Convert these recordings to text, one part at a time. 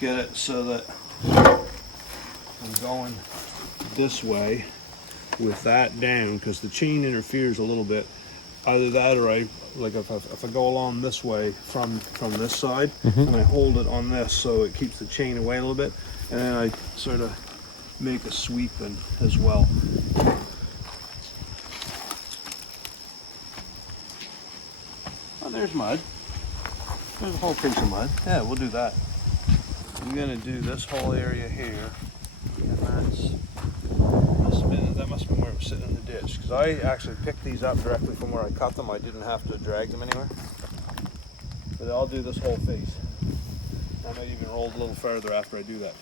get it so that I'm going this way with that down, because the chain interferes a little bit. Either that, or if I go along this way from this side, and I hold it on this so it keeps the chain away a little bit, and then I sort of make a sweep in as well. Oh, there's mud. There's a whole piece of mud. Yeah, we'll do that. I'm gonna do this whole area here, and that must have been where it was sitting in the ditch, because I actually picked these up directly from where I cut them. I didn't have to drag them anywhere. But I'll do this whole face. I might even roll a little further after I do that.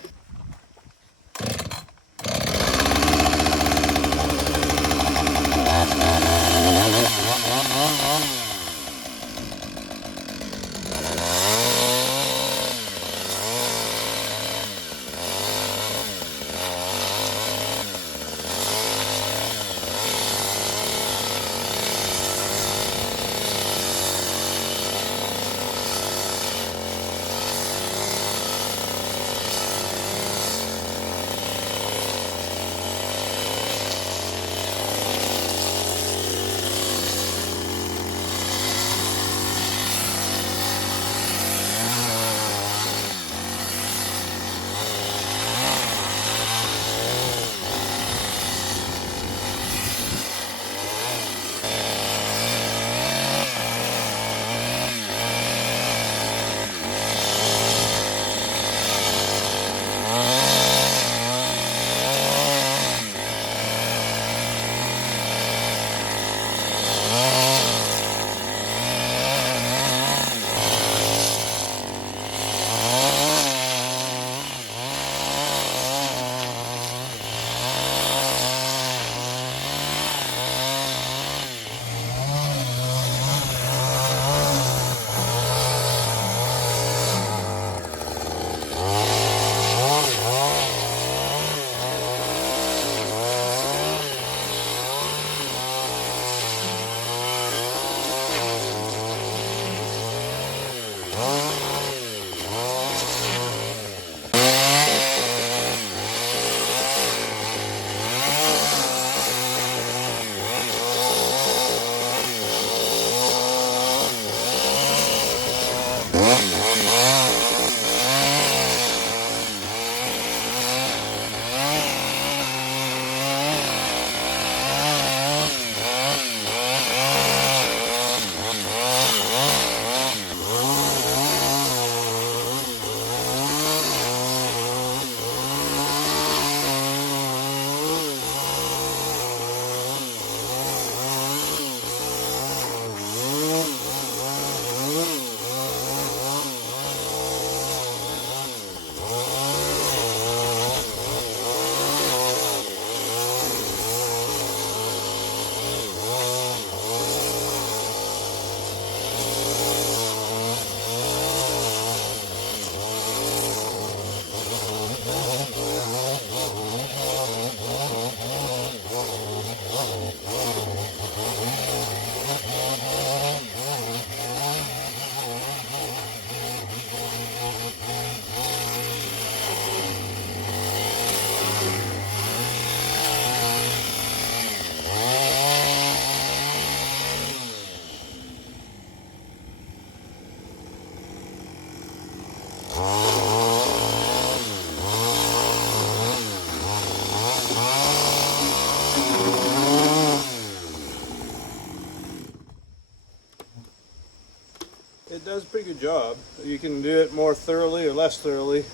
It does a pretty good job. You can do it more thoroughly or less thoroughly,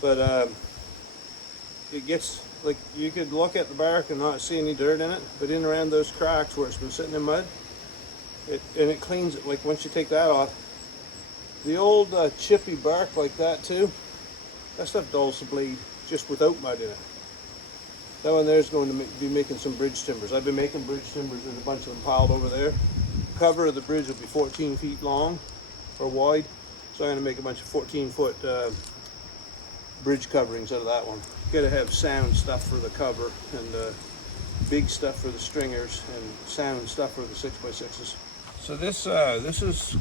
but it gets, like, you could look at the bark and not see any dirt in it, but in around those cracks where it's been sitting in mud, it cleans it. Like, once you take that off, the old chippy bark like that too, that stuff dulls the blade just without mud in it. That one there's going to be making some bridge timbers. I've been making bridge timbers. There's a bunch of them piled over there. The cover of the bridge will be 14 feet long or wide, so I'm going to make a bunch of 14-foot bridge coverings out of that one. You got to have sound stuff for the cover, and big stuff for the stringers, and sound stuff for the 6x6s. So this is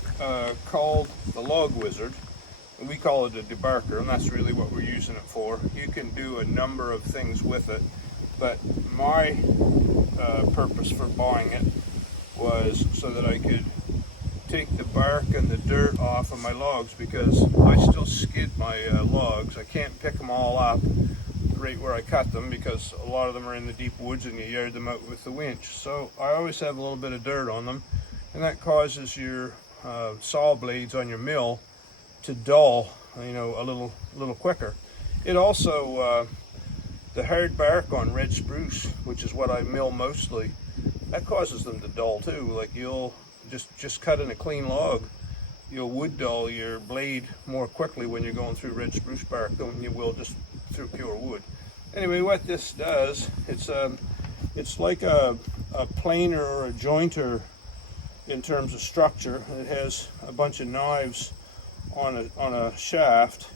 called the Log Wizard, We call it a debarker, and that's really what we're using it for. You can do a number of things with it, but my purpose for buying it was so that I could take the bark and the dirt off of my logs, because I still skid my logs. I can't pick them all up right where I cut them, because a lot of them are in the deep woods and you yard them out with the winch. So I always have a little bit of dirt on them, and that causes your saw blades on your mill to dull, you know, a little quicker. It also, the hard bark on red spruce, which is what I mill mostly, that causes them to dull too. Like, you'll just cutting a clean log, you'll wood dull your blade more quickly when you're going through red spruce bark than you will just through pure wood. Anyway, what this does, it's like a planer or a jointer in terms of structure. It has a bunch of knives on a shaft,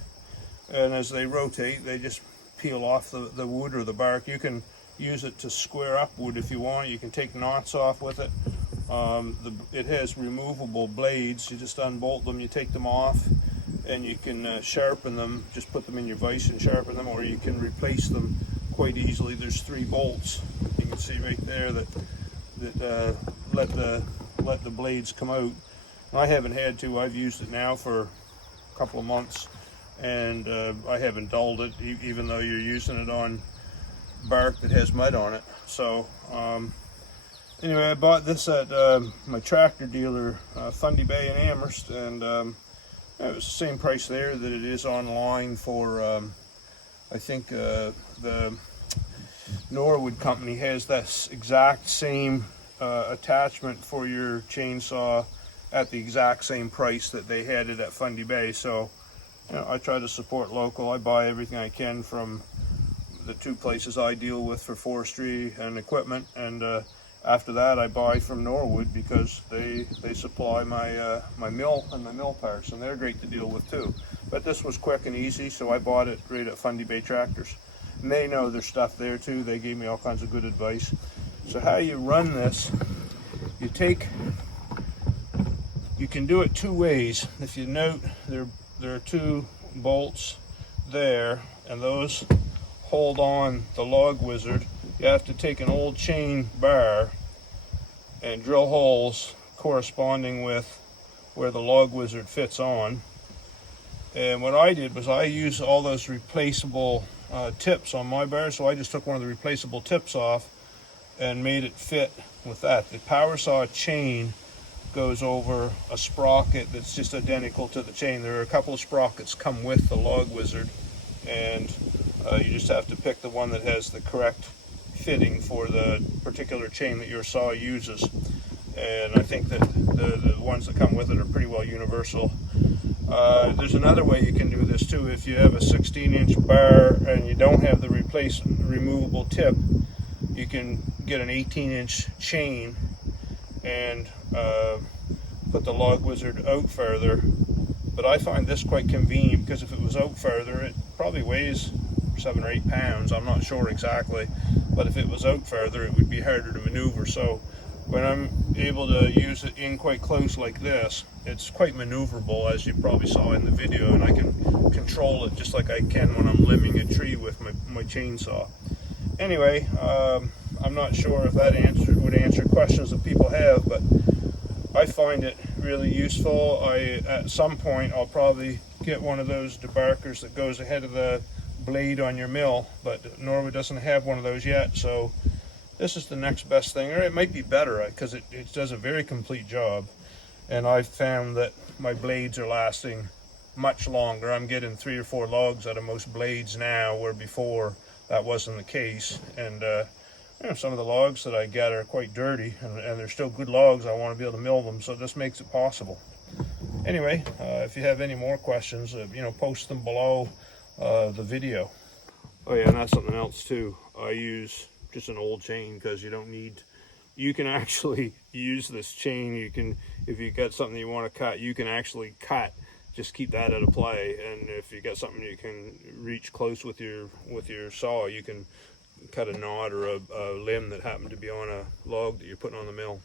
and as they rotate, they just peel off the wood or the bark. You can use it to square up wood if you want. You can take knots off with it. It has removable blades. You just unbolt them, you take them off, and you can sharpen them. Just put them in your vise and sharpen them, or you can replace them quite easily. There's 3 bolts you can see right there that let the blades come out. I haven't had to. I've used it now for a couple of months, and I haven't dulled it, even though you're using it on bark that has mud on it. So anyway, I bought this at my tractor dealer, Fundy Bay in Amherst, and it was the same price there that it is online for, I think the Norwood company has this exact same attachment for your chainsaw at the exact same price that they had it at Fundy Bay. So, you know, I try to support local. I buy everything I can from the 2 places I deal with for forestry and equipment, and after that I buy from Norwood, because they supply my my mill and my mill parts, and they're great to deal with too. But this was quick and easy, so I bought it right at Fundy Bay Tractors. And they know their stuff there too. They gave me all kinds of good advice. So how you run this, you can do it 2 ways. If you note, there are 2 bolts there, and those hold on the Log-Wizard. You have to take an old chain bar and drill holes corresponding with where the Log-Wizard fits on. And what I did was I used all those replaceable tips on my bar, so I just took one of the replaceable tips off and made it fit with that. The power saw chain goes over a sprocket that's just identical to the chain. There are a couple of sprockets come with the Log-Wizard, and you just have to pick the one that has the correct fitting for the particular chain that your saw uses. And I think that the ones that come with it are pretty well universal. There's another way you can do this too. If you have a 16-inch bar and you don't have the removable tip, you can get an 18-inch chain and put the Log-Wizard out further. But I find this quite convenient, because if it was out further, it probably weighs 7 or 8 pounds, I'm not sure exactly, but if it was out further, it would be harder to maneuver. So when I'm able to use it in quite close like this, it's quite maneuverable, as you probably saw in the video, and I can control it just like I can when I'm limbing a tree with my chainsaw. Anyway, I'm not sure if that would answer questions that people have, but I find it really useful. At some point, I'll probably get one of those debarkers that goes ahead of the blade on your mill, but Norwood doesn't have one of those yet, so this is the next best thing, or it might be better, because it does a very complete job, and I've found that my blades are lasting much longer. I'm getting 3 or 4 logs out of most blades now, where before that wasn't the case. And you know, some of the logs that I get are quite dirty, and they're still good logs. I want to be able to mill them, so this makes it possible. Anyway, if you have any more questions, you know, post them below the video. Oh yeah, and that's something else too. I use just an old chain, because you can actually use this chain. You can, if you got something you want to cut, you can actually cut. Just keep that out of play, and if you got something you can reach close with your saw, you can cut a knot or a limb that happened to be on a log that you're putting on the mill.